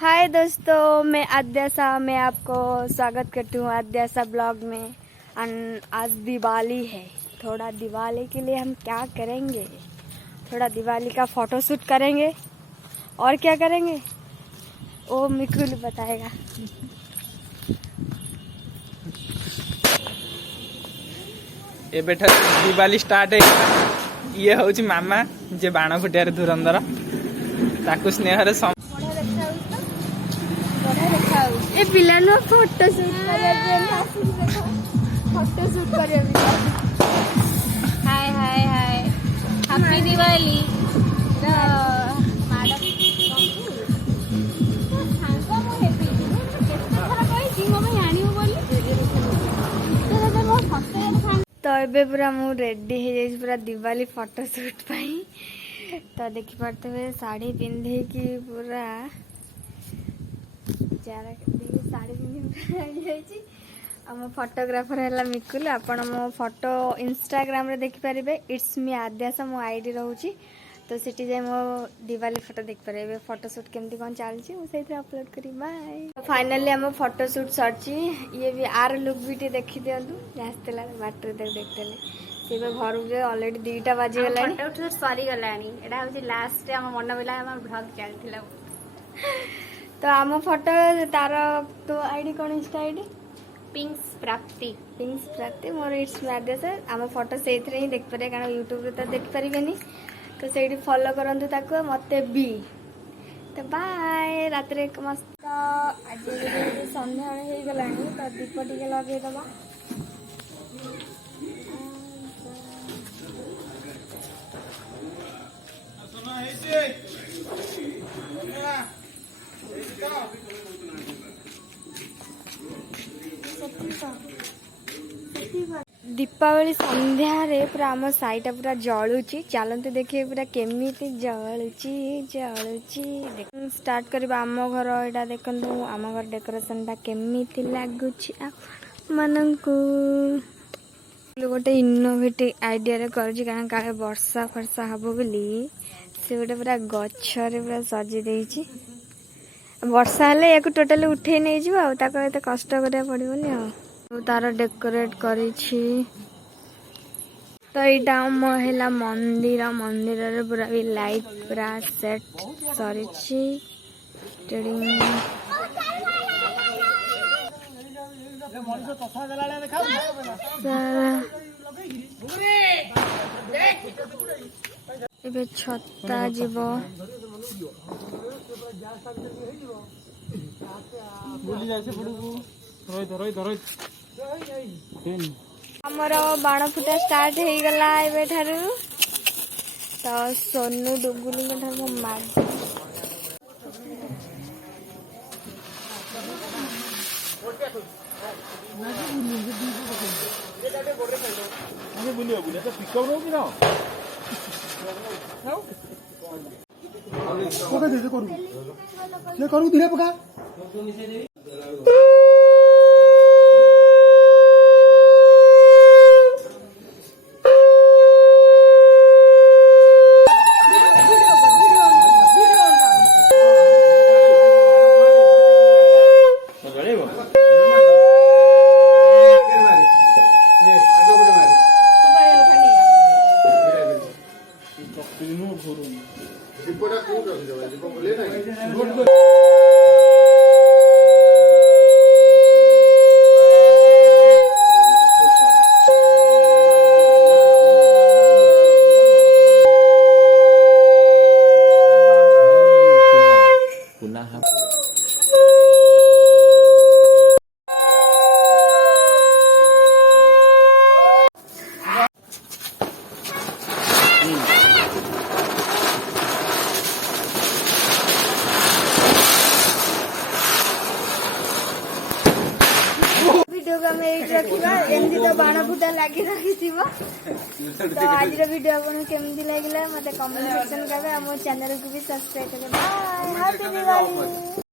हाय दोस्तों, मैं आद्यासा। मैं आपको स्वागत करती हूँ आद्यासा ब्लॉग में। आज दिवाली है। थोड़ा दिवाली के लिए हम क्या करेंगे, थोड़ा दिवाली का फोटो शूट करेंगे और क्या करेंगे वो मिकुल बताएगा। ए बेटा दिवाली स्टार्ट है। ये हूँ मामा जे बाण फुटियार धुरंधर ताकू स्नेह ए पिलानो फोटो शूट करिया हाय हाय हाय हैप्पी दिवाली तो ये पूरा मु रेडी है पूरा दिवाली फोटो शूट पाई। तो देखी पारते हुए साड़ी पिंधे की पूरा साड़ी पिंधि आम फोटोग्राफर है मिकुल। आपण मो फोटो इंस्टाग्राम रे देखि पारिबे, इट्स मी आद्यासा मो आईडी रहउची। तो सिटी जाय मो दिवाली फोटो देख पारिबे, फोटो शूट केमती कोन चलची मु सेथे अपलोड करी। बाय। फाइनली हम फोटो शूट सरची। ये भी आर लुक भी देखि दियंतु जास्तला बाटर देखतेले सेबे घर जे ऑलरेडी 2टा बाजी गलानी। फोटो शूट सरी गलानी। एडा होची लास्ट हम मन बिला हम ब्लॉग चलथिला। तो आम फोटो तार तो आईडी कौन इंस्टा आईडी पिंक्स प्राप्ति मोर इट्स मैदेस। आम फोटो से ही देख पारे कारण यूट्यूब रे तो देख पारिबेनी। तो से फॉलो करंतु ताको मते भी। तो बाय। रात रे मस्त आज संध्या हो गलानी। तो दीप टिके लगे दबा। दीपावली संध्या रे पूरा आम साईटा पूरा जलुची। चलते देखिए पूरा केमिति जलुची देख स्टार्ट करबा। आम घर एटा देखंतु, आम घर डेकोरेशन टा केमिति लागुची आपण मानंकु। गोटे इनोवेटिव आइडिया रे करजी कारण काले वर्षा फर्षा हबो बोली से गोटे पूरा गछ रे पूरा सजी देइची। वर्षा हेले याकु टोटली उठे नै जिवो आ ताको एते कष्ट करिया पड़िबोनी आ। तार डेकोरेट करिछि। तो एटा महिला मंदिर रे पूरा भी लाइट पूरा सेट सरिछि। टेडिंग एबे छत्ता जीवो बुली जाइसे पड़ू रोई हमर बाण फुटा स्टार्ट हो गला एबे ठारू। तो सोनू डुगुली के ठारू मार तो पिकअप रो कि ना पका दे करू ले करू धीरे पका। तो बाण फुटा लगी रखी तो आज वीडियो आपको केमती लगे मत कमेंट सेक्शन करें। मो चैनल को भी सब्सक्राइब करें। बाय। हैप्पी दिवाली।